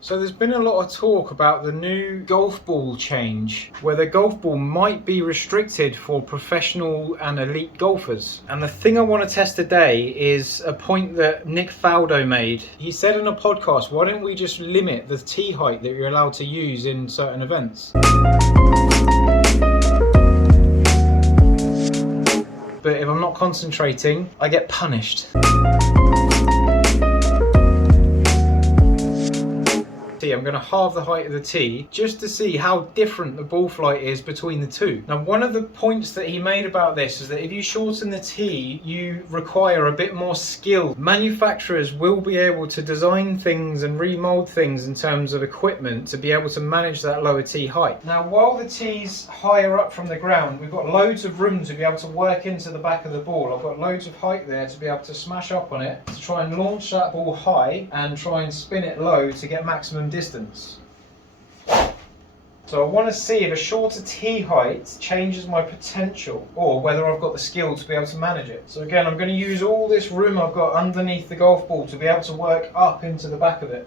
So there's been a lot of talk about the new golf ball change, where the golf ball might be restricted for professional and elite golfers. And the thing I want to test today is a point that Nick Faldo made. He said in a podcast, why don't we just limit the tee height that you're allowed to use in certain events? But if I'm not concentrating, I get punished. I'm going to halve the height of the tee just to see how different the ball flight is between the two. Now, one of the points that he made about this is that if you shorten the tee, you require a bit more skill. Manufacturers will be able to design things and remold things in terms of equipment to be able to manage that lower tee height. Now, while the tee's higher up from the ground, we've got loads of room to be able to work into the back of the ball. I've got loads of height there to be able to smash up on it, to try and launch that ball high and try and spin it low to get maximum distance. So I want to see if a shorter tee height changes my potential or whether I've got the skill to be able to manage it. So again, I'm going to use all this room I've got underneath the golf ball to be able to work up into the back of it.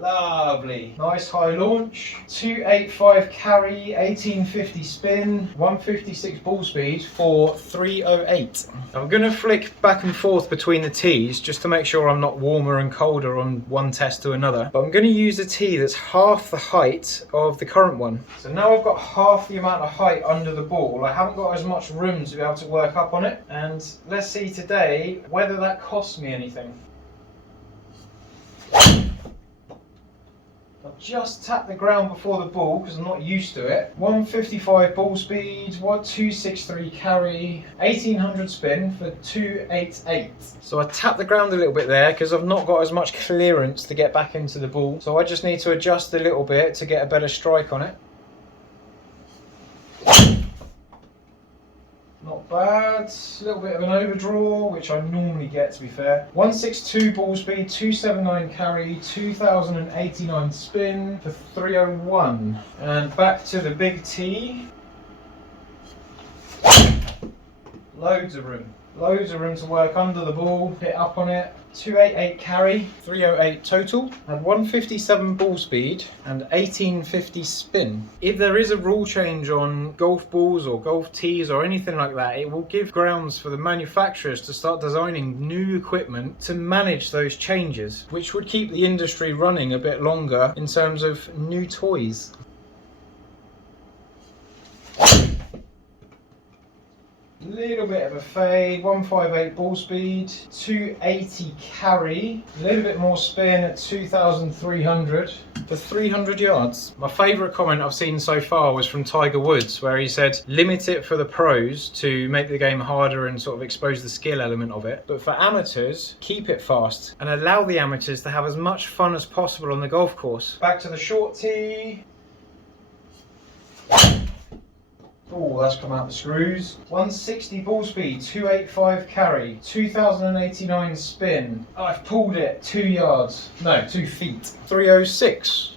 Lovely. Nice high launch. 285 carry, 1850 spin, 156 ball speed for 308. I'm going to flick back and forth between the tees just to make sure I'm not warmer and colder on one test to another. But I'm going to use a tee that's half the height of the current one. So now I've got half the amount of height under the ball. I haven't got as much room to be able to work up on it. And let's see today whether that costs me anything. I've just tapped the ground before the ball because I'm not used to it. 155 ball speed, 263 carry, 1800 spin for 288. So I tapped the ground a little bit there because I've not got as much clearance to get back into the ball. So I just need to adjust a little bit to get a better strike on it. Not bad. A little bit of an overdraw, which I normally get, to be fair. 162 ball speed, 279 carry, 2089 spin for 301. And back to the big tee. Loads of room. Loads of room to work under the ball, hit up on it. 288 carry, 308 total, and 157 ball speed and 1850 spin. If there is a rule change on golf balls or golf tees or anything like that, it will give grounds for the manufacturers to start designing new equipment to manage those changes, which would keep the industry running a bit longer in terms of new toys. Little bit of a fade, 158 ball speed, 280 carry, a little bit more spin at 2300 for 300 yards. My favourite comment I've seen so far was from Tiger Woods, where he said, limit it for the pros to make the game harder and sort of expose the skill element of it. But for amateurs, keep it fast and allow the amateurs to have as much fun as possible on the golf course. Back to the short tee. Oh, that's come out the screws. 160 ball speed, 285 carry, 2089 spin. I've pulled it 2 yards. No, 2 feet. 306.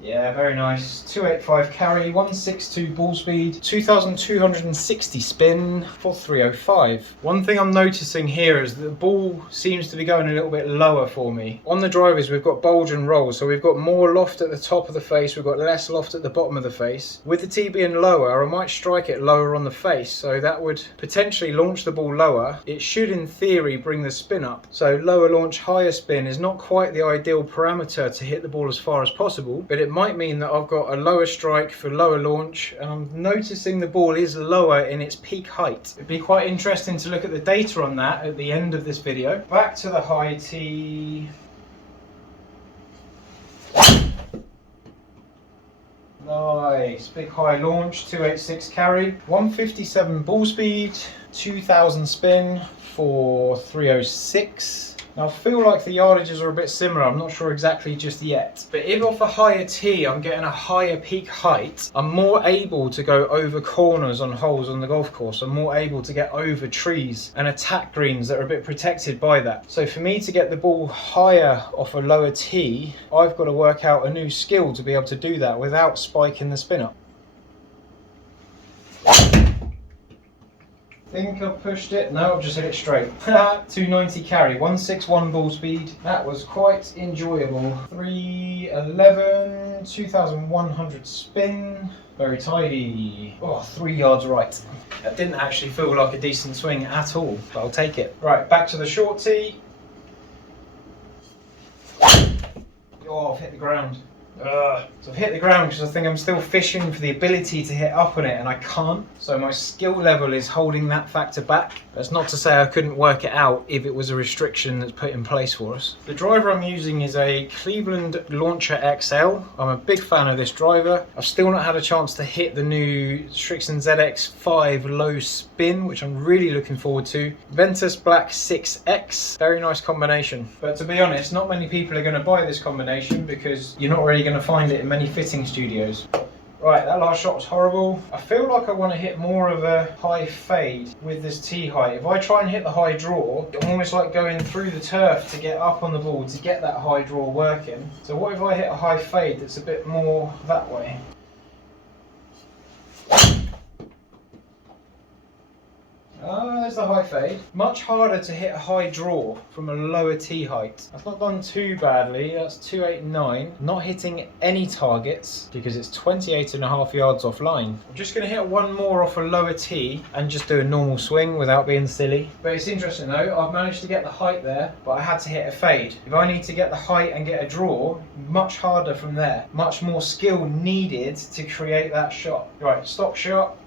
Yeah, very nice. 285 carry, 162 ball speed, 2260 spin for 305. One thing I'm noticing here is that the ball seems to be going a little bit lower for me. On the drivers, we've got bulge and roll, so we've got more loft at the top of the face, we've got less loft at the bottom of the face. With the tee being lower, I might strike it lower on the face, so that would potentially launch the ball lower. It should, in theory, bring the spin up. So lower launch, higher spin is not quite the ideal parameter to hit the ball as far as possible, but it might mean that I've got a lower strike for lower launch, and I'm noticing the ball is lower in its peak height. It'd be quite interesting to look at the data on that at the end of this video. Back to the high tee. Nice, big high launch, 286 carry, 157 ball speed, 2000 spin for 306. Now I feel like the yardages are a bit similar, I'm not sure exactly just yet. But if off a higher tee I'm getting a higher peak height, I'm more able to go over corners on holes on the golf course. I'm more able to get over trees and attack greens that are a bit protected by that. So for me to get the ball higher off a lower tee, I've got to work out a new skill to be able to do that without spiking the spin up. think I've pushed it. No, I've just hit it straight. 290 carry, 161 ball speed. That was quite enjoyable. 311, 2100 spin. Very tidy. Oh, 3 yards right. That didn't actually feel like a decent swing at all, but I'll take it. Right, back to the short tee. Oh, I've hit the ground. So I've hit the ground because I think I'm still fishing for the ability to hit up on it, and I can't. So my skill level is holding that factor back. That's not to say I couldn't work it out if it was a restriction that's put in place for us. The driver I'm using is a Cleveland Launcher XL. I'm a big fan of this driver. I've still not had a chance to hit the new Strixon ZX5 low spin, which I'm really looking forward to. Ventus Black 6X, very nice combination. But to be honest, not many people are going to buy this combination because you're not really going to find it in many fitting studios. Right, that last shot was horrible. I feel like I want to hit more of a high fade with this tee height. If I try and hit the high draw, I'm almost like going through the turf to get up on the ball to get that high draw working. So what if I hit a high fade that's a bit more that way? Ah, there's the high fade. Much harder to hit a high draw from a lower tee height. That's not gone too badly. That's 289. Not hitting any targets because it's 28.5 yards offline. I'm just going to hit one more off a lower tee and just do a normal swing without being silly. But it's interesting though. I've managed to get the height there, but I had to hit a fade. If I need to get the height and get a draw, much harder from there. Much more skill needed to create that shot. Right, stop shot.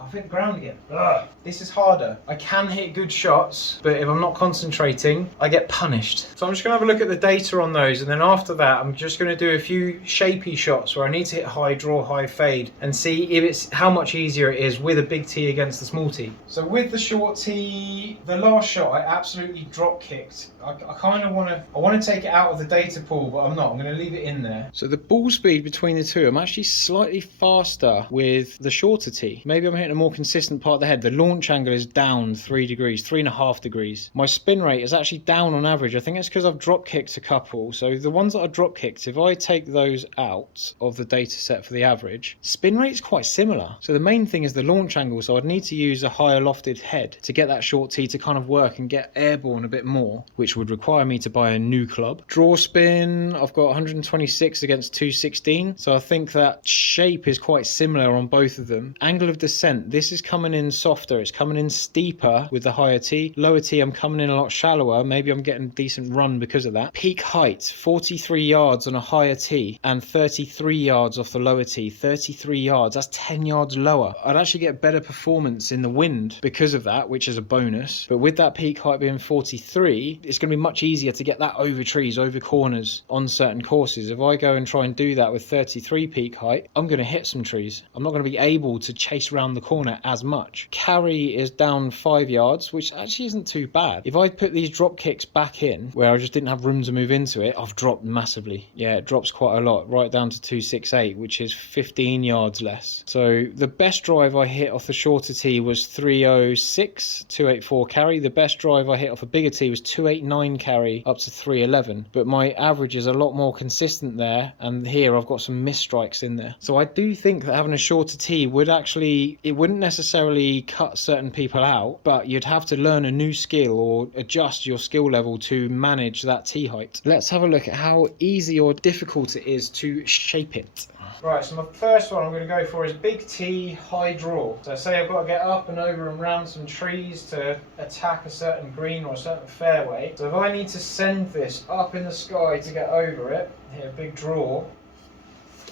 I've hit the ground again. Ugh. This is harder. I can hit good shots, but if I'm not concentrating, I get punished. So I'm just going to have a look at the data on those, and then after that, I'm just going to do a few shapy shots where I need to hit high draw, high fade, and see if it's how much easier it is with a big tee against the small tee. So with the short tee, the last shot I absolutely drop kicked. I kind of want to take it out of the data pool, but I'm not. I'm going to leave it in there. So the ball speed between the two, I'm actually slightly faster with the shorter tee. Maybe I'm hitting a more consistent part of the head. The launch angle is down 3 degrees, 3.5 degrees. My spin rate is actually down on average. I think it's because I've drop kicked a couple. So the ones that I drop kicked, if I take those out of the data set for the average, spin rate is quite similar. So the main thing is the launch angle. So I'd need to use a higher lofted head to get that short tee to kind of work and get airborne a bit more, which would require me to buy a new club. Draw spin, I've got 126 against 216. So I think that shape is quite similar on both of them. Angle of descent, this is coming in softer. It's coming in steeper with the higher tee. Lower tee, I'm coming in a lot shallower. Maybe I'm getting a decent run because of that. Peak height, 43 yards on a higher tee and 33 yards off the lower tee. 33 yards, that's 10 yards lower. I'd actually get better performance in the wind because of that, which is a bonus. But with that peak height being 43, it's going to be much easier to get that over trees, over corners on certain courses. If I go and try and do that with 33 peak height, I'm going to hit some trees. I'm not going to be able to chase around the corner as much. Carry is down 5 yards, which actually isn't too bad. If I put these drop kicks back in, where I just didn't have room to move into it, I've dropped massively. Yeah, it drops quite a lot, right down to 268, which is 15 yards less. So the best drive I hit off the shorter tee was 306, 284 carry. The best drive I hit off a bigger tee was 289 carry up to 311. But my average is a lot more consistent there, and here I've got some missed strikes in there. So I do think that having a shorter tee would actually, it wouldn't necessarily cut certain people out, but you'd have to learn a new skill or adjust your skill level to manage that tee height. Let's have a look at how easy or difficult it is to shape it. Right, so my first one I'm going to go for is big tee, high draw. So say I've got to get up and over and round some trees to attack a certain green or a certain fairway. So if I need to send this up in the sky to get over it, hit a big draw,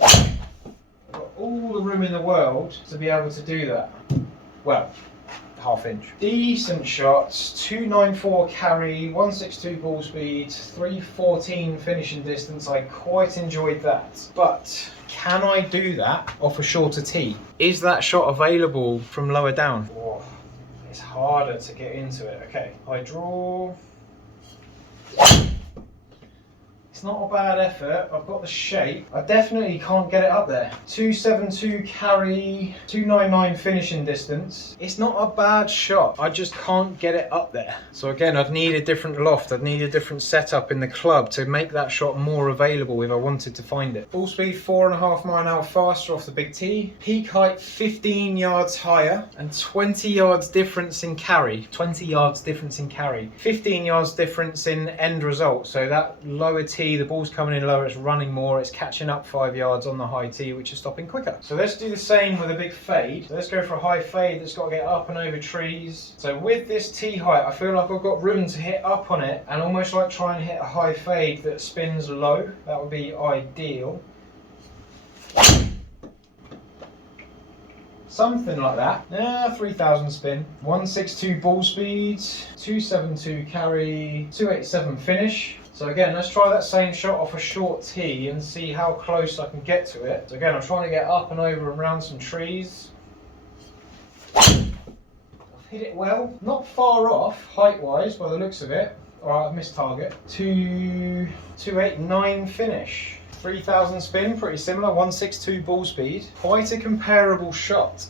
I've got all the room in the world to be able to do that. Well, half inch. Decent shots, 294 carry, 162 ball speed, 314 finishing distance. I quite enjoyed that. But can I do that off a shorter tee? Is that shot available from lower down? Oh, it's harder to get into it. Okay, I draw. It's not a bad effort. I've got the shape. I definitely can't get it up there. 272 carry, 299 finishing distance. It's not a bad shot. I just can't get it up there. So again, I'd need a different loft. I'd need a different setup in the club to make that shot more available if I wanted to find it. Ball speed 4.5 mile/hour faster off the big tee. Peak height 15 yards higher and 20 yards difference in carry. 20 yards difference in carry. 15 yards difference in end result. So that lower tee, the ball's coming in lower, it's running more, it's catching up 5 yards on the high tee, which is stopping quicker. So let's do the same with a big fade. So let's go for a high fade that's got to get up and over trees. So with this tee height, I feel like I've got room to hit up on it and almost like try and hit a high fade that spins low. That would be ideal. Something like that. 3000 spin. 162 ball speed, 272 carry, 287 finish. So again, let's try that same shot off a short tee and see how close I can get to it. So again, I'm trying to get up and over and around some trees. I've hit it well. Not far off, height-wise, by the looks of it. Alright, I've missed target. 289 finish. 3000 spin, pretty similar. 162 ball speed. Quite a comparable shot.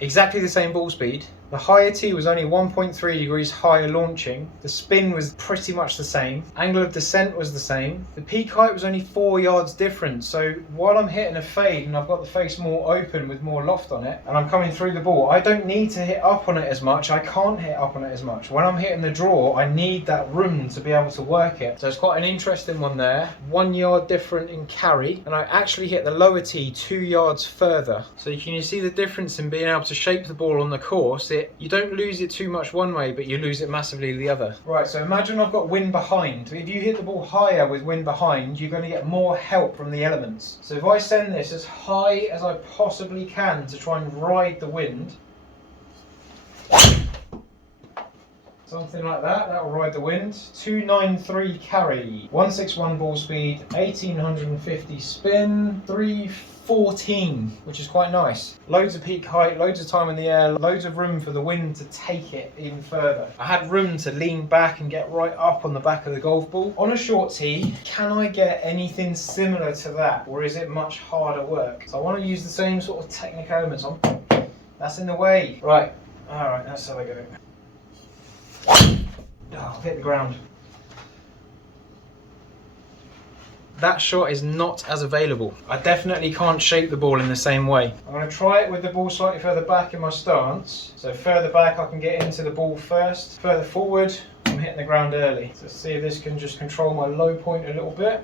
Exactly the same ball speed. The higher tee was only 1.3 degrees higher launching. The spin was pretty much the same. Angle of descent was the same. The peak height was only 4 yards different. So while I'm hitting a fade and I've got the face more open with more loft on it and I'm coming through the ball, I don't need to hit up on it as much. I can't hit up on it as much. When I'm hitting the draw, I need that room to be able to work it. So it's quite an interesting one there. 1 yard different in carry, and I actually hit the lower tee 2 yards further. So can you see the difference in being able to shape the ball on the course? You don't lose it too much one way, but you lose it massively the other. Right, so imagine I've got wind behind. If you hit the ball higher with wind behind, you're going to get more help from the elements. So if I send this as high as I possibly can to try and ride the wind, something like that, that will ride the wind. 293 carry, 161 ball speed, 1850 spin, 314, which is quite nice. Loads of peak height, loads of time in the air, loads of room for the wind to take it even further. I had room to lean back and get right up on the back of the golf ball. On a short tee, can I get anything similar to that, or is it much harder work? So I want to use the same sort of technical elements on. That's in the way. Right, alright, that's how I go. Oh, hit the ground. That shot is not as available. I definitely can't shape the ball in the same way. I'm going to try it with the ball slightly further back in my stance. So further back I can get into the ball first. Further forward, I'm hitting the ground early. So see if this can just control my low point a little bit.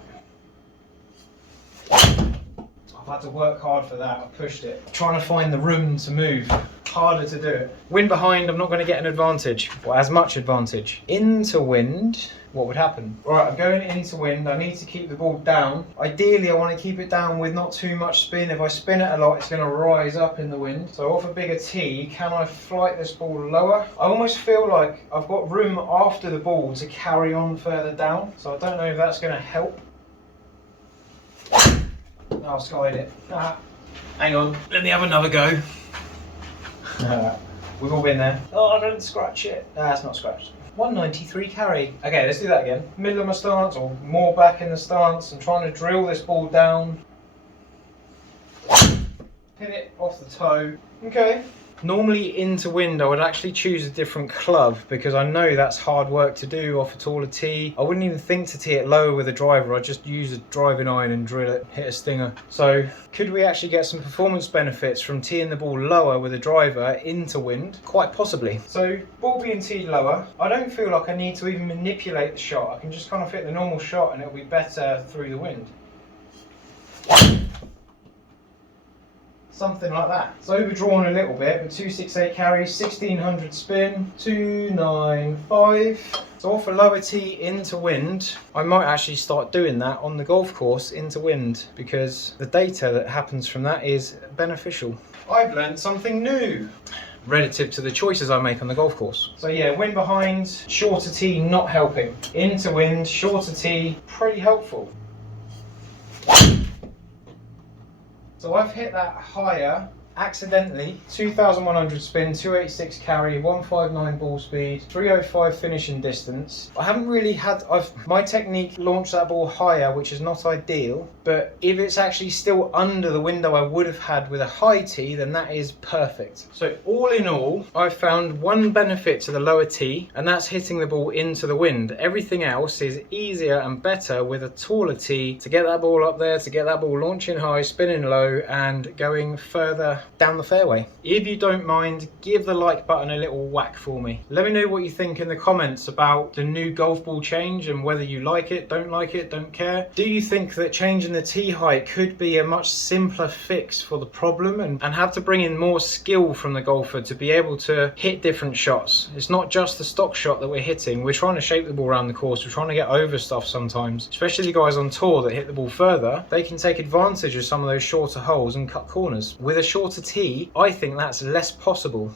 I've had to work hard for that. I've pushed it. Trying to find the room to move. Harder to do it. Wind behind, I'm not going to get an advantage, or as much advantage. Into wind, what would happen? Right, I'm going into wind. I need to keep the ball down. Ideally, I want to keep it down with not too much spin. If I spin it a lot, it's going to rise up in the wind. So off a bigger tee, can I flight this ball lower? I almost feel like I've got room after the ball to carry on further down. So I don't know if that's going to help. I'll slide it. Hang on, let me have another go. We've all been there. Oh, don't scratch it. It's not scratched. 193 carry. Okay, let's do that again. Middle of my stance, or more back in the stance. I'm trying to drill this ball down. Hit it off the toe. Okay. Normally into wind I would actually choose a different club because I know that's hard work to do off a taller tee. I wouldn't even think to tee it lower with a driver. I'd just use a driving iron and drill it, hit a stinger. So could we actually get some performance benefits from teeing the ball lower with a driver into wind? Quite possibly. So ball being teed lower, I don't feel like I need to even manipulate the shot. I can just kind of hit the normal shot and it'll be better through the wind. Something like that. It's overdrawn a little bit, but 268 carry, 1600 spin, 295. So off a lower tee into wind, I might actually start doing that on the golf course into wind because the data that happens from that is beneficial. I've learned something new relative to the choices I make on the golf course. So yeah, wind behind, shorter tee not helping. Into wind, shorter tee, pretty helpful. So I've hit that higher accidentally 2100 spin, 286 carry, 159 ball speed, 305 finishing distance. I haven't really had, my technique launched that ball higher, which is not ideal, but if it's actually still under the window I would have had with a high tee, then that is perfect. So all in all, I've found one benefit to the lower tee, and that's hitting the ball into the wind. Everything else is easier and better with a taller tee to get that ball up there, to get that ball launching high, spinning low, and going further down the fairway. If you don't mind, give the like button a little whack for me. Let me know what you think in the comments about the new golf ball change and whether you like it, don't care. Do you think that changing the tee height could be a much simpler fix for the problem and have to bring in more skill from the golfer to be able to hit different shots? It's not just the stock shot that we're hitting. We're trying to shape the ball around the course. We're trying to get over stuff sometimes, especially the guys on tour that hit the ball further. They can take advantage of some of those shorter holes and cut corners. With a shorter tee, I think that's less possible.